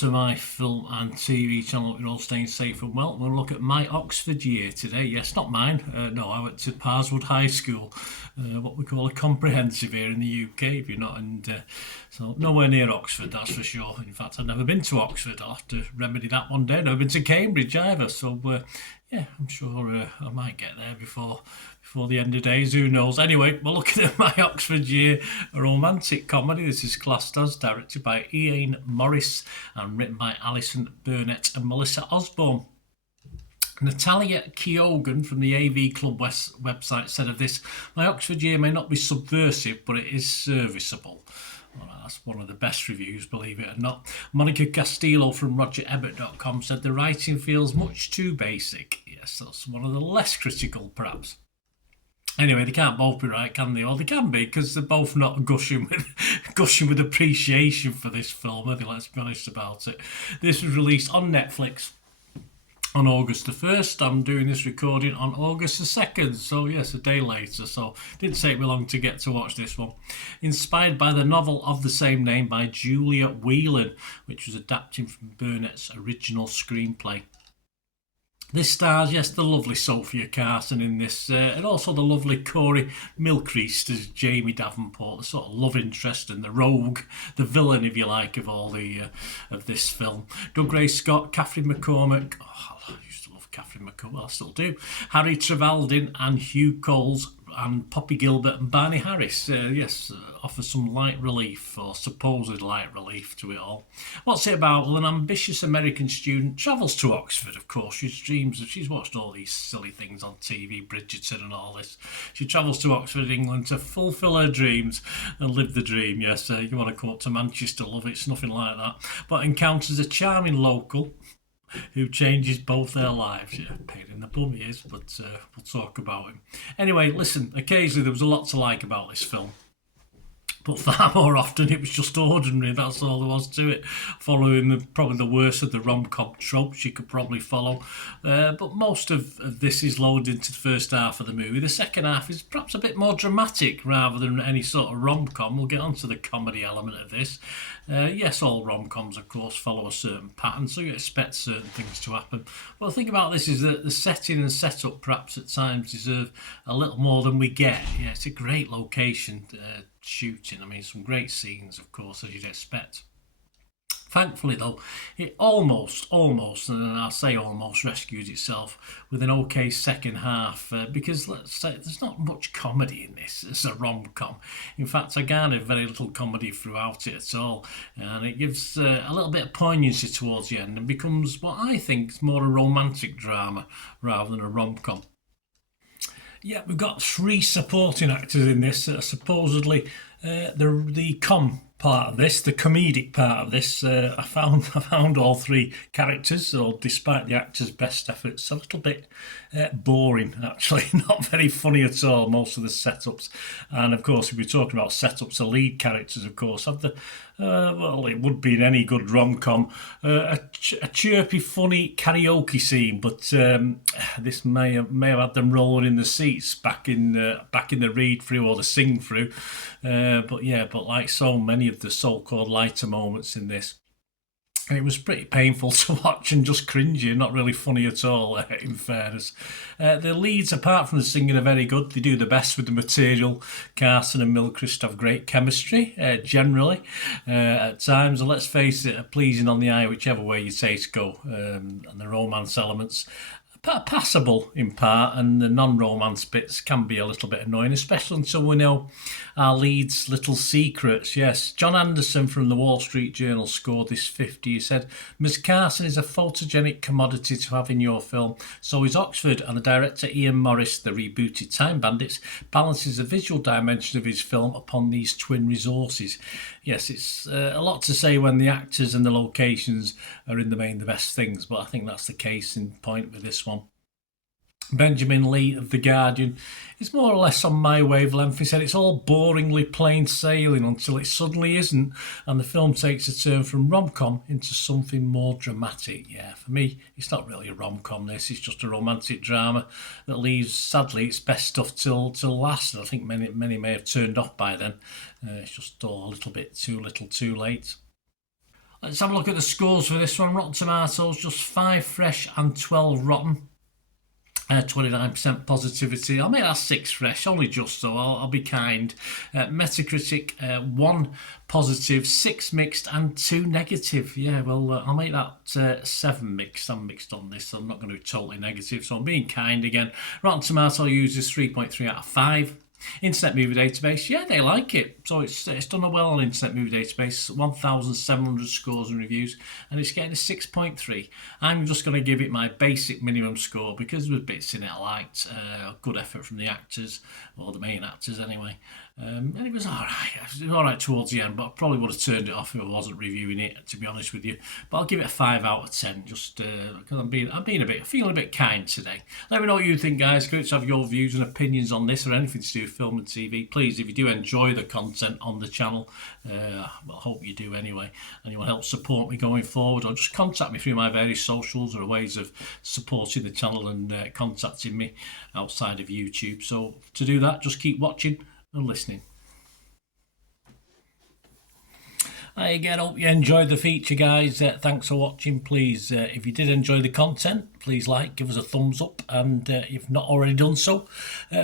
to my film and TV channel. You're all staying safe and well. We'll look at my Oxford year today. Yes, not mine. No, I went to Parswood High School, what we call a comprehensive here in the UK, if you're not. So nowhere near Oxford, that's for sure. In fact, I've never been to Oxford. I'll have to remedy that one day. I've never been to Cambridge either. So, yeah, I'm sure I might get there before the end of days, who knows. Anyway, we're looking at my Oxford year, a romantic comedy. This is classed as, directed by Ian Morris and written by Alison Burnett and Melissa Osborne. Natalia Keogan from the AV Club website said of this, "My Oxford year may not be subversive, but it is serviceable." Well, that's one of the best reviews, believe it or not. Monica Castillo from RogerEbbott.com said the writing feels much too basic. Yes, that's one of the less critical, perhaps. Anyway, they can't both be right, can they? Or they can be, because they're both not gushing with appreciation for this film. I think, let's be honest about it. This was released on Netflix on August the 1st. I'm doing this recording on August the 2nd, so yes, a day later. So it didn't take me long to get to watch this one. Inspired by the novel of the same name by Julia Whelan, which was adapted from Burnett's original screenplay. This stars, yes, the lovely Sophia Carson in this, and also the lovely Corey Milcreast as Jamie Davenport, the sort of love interest and the rogue, the villain, if you like, of all of this film. Dougray Scott, Catherine McCormack, I used to love Catherine McCormack, I still do. Harry Trevelyan and Hugh Coles and Poppy Gilbert and Barney Harris, offer some light relief, or supposed light relief, to it all. What's it about? Well, an ambitious American student travels to Oxford, of course. She's watched all these silly things on TV, Bridgerton and all this. She travels to Oxford, England, to fulfil her dreams and live the dream. Yes, you want to come up to Manchester, love it, it's nothing like that. But encounters a charming local who changes both their lives. Yeah, pain in the bum he is, but we'll talk about him. Anyway, listen, occasionally there was a lot to like about this film, but far more often it was just ordinary. That's all there was to it, following probably the worst of the rom-com tropes you could probably follow. But most of this is loaded into the first half of the movie. The second half is perhaps a bit more dramatic rather than any sort of rom-com. We'll get onto the comedy element of this. Yes, all rom-coms, of course, follow a certain pattern, so you expect certain things to happen. But the thing about this is that the setting and setup perhaps at times deserve a little more than we get. Yeah, it's a great location shooting. I mean, some great scenes, of course, as you'd expect. Thankfully, though, it almost, and I'll say almost, rescued itself with an okay second half, because, let's say, there's not much comedy in this as a rom-com. In fact, I garnered very little comedy throughout it at all, and it gives a little bit of poignancy towards the end and becomes what I think is more a romantic drama rather than a rom-com. Yeah, we've got three supporting actors in this that are supposedly the part of this, the comedic part of this. I found all three characters, so despite the actors' best efforts, a little bit boring, actually. Not very funny at all, most of the setups. And of course, if we're talking about setups, the lead characters, of course, have the well, it would be in any good rom-com, a chirpy, funny karaoke scene, but this may have had them rolling in the seats back in the read-through or the sing-through. But like so many of the so-called lighter moments in this, it was pretty painful to watch and just cringy, not really funny at all, in fairness. The leads, apart from the singing, are very good. They do the best with the material. Carson and Milcreast have great chemistry, generally, at times. And let's face it, are pleasing on the eye, whichever way your taste go. And the romance elements passable in part, and the non-romance bits can be a little bit annoying, especially until we know our lead's little secrets. Yes, John Anderson from the Wall Street Journal scored this 50. He said, "Ms. Carson is a photogenic commodity to have in your film. So is Oxford, and the director Ian Morris, the rebooted Time Bandits, balances the visual dimension of his film upon these twin resources." Yes, it's a lot to say when the actors and the locations are in the main the best things, but I think that's the case in point with this one. Benjamin Lee of The Guardian is more or less on my wavelength. He said it's all boringly plain sailing until it suddenly isn't, and the film takes a turn from rom-com into something more dramatic. Yeah, for me, it's not really a rom-com, this. It's just a romantic drama that leaves, sadly, its best stuff till last. I think many may have turned off by then. It's just all a little bit too little too late. Let's have a look at the scores for this one. Rotten Tomatoes, just 5 fresh and 12 rotten. 29% positivity. I'll make that 6 fresh, only just, so I'll be kind. Metacritic, 1 positive, 6 mixed and 2 negative. Yeah, well, I'll make that 7 mixed. I'm mixed on this, so I'm not going to be totally negative, so I'm being kind again. Rotten Tomato users 3.3 out of 5. Internet Movie Database, yeah, they like it. So it's done well on Internet Movie Database, 1,700 scores and reviews, and it's getting a 6.3. I'm just going to give it my basic minimum score because there was bits in it I liked. Good effort from the actors, or the main actors anyway. And it was alright. It was alright towards the end, but I probably would have turned it off if I wasn't reviewing it, to be honest with you. But I'll give it a 5 out of 10, just because I'm feeling a bit kind today. Let me know what you think, guys. Great to have your views and opinions on this or anything to do with film and TV. Please, if you do enjoy the content on the channel, I hope you do anyway, and you will help support me going forward, or just contact me through my various socials or ways of supporting the channel and contacting me outside of YouTube. So to do that, just keep watching and listening. Hi again, hope you enjoyed the feature, guys. Thanks for watching. Please, if you did enjoy the content, please give us a thumbs up, and if you've not already done so,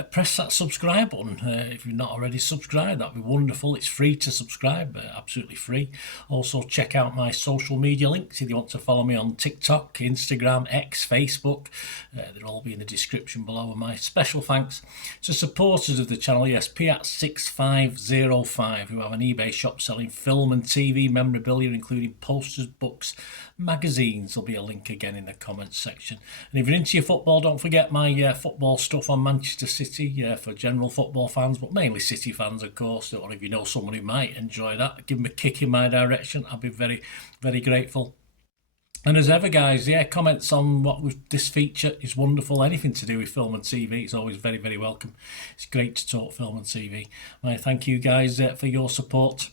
press that subscribe button. If you've not already subscribed, that'd be wonderful. It's free to subscribe, absolutely free. Also, check out my social media links if you want to follow me on TikTok, Instagram, X, Facebook. They'll all be in the description below. And my special thanks to supporters of the channel, yes, Piat6505, who have an eBay shop selling film and TV memorabilia, including posters, books, magazines. There'll be a link again in the comments section. And if you're into your football, don't forget my football stuff on Manchester City for general football fans, but mainly City fans, of course. Or if you know someone who might enjoy that, give them a kick in my direction. I'll be very, very grateful. And as ever, guys, comments on this feature is wonderful. Anything to do with film and TV, it's always very, very welcome. It's great to talk film and TV. I thank you guys for your support.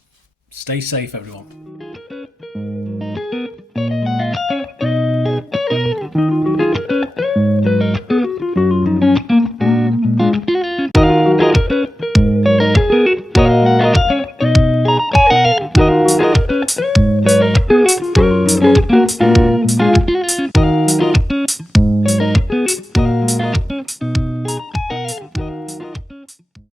Stay safe, everyone.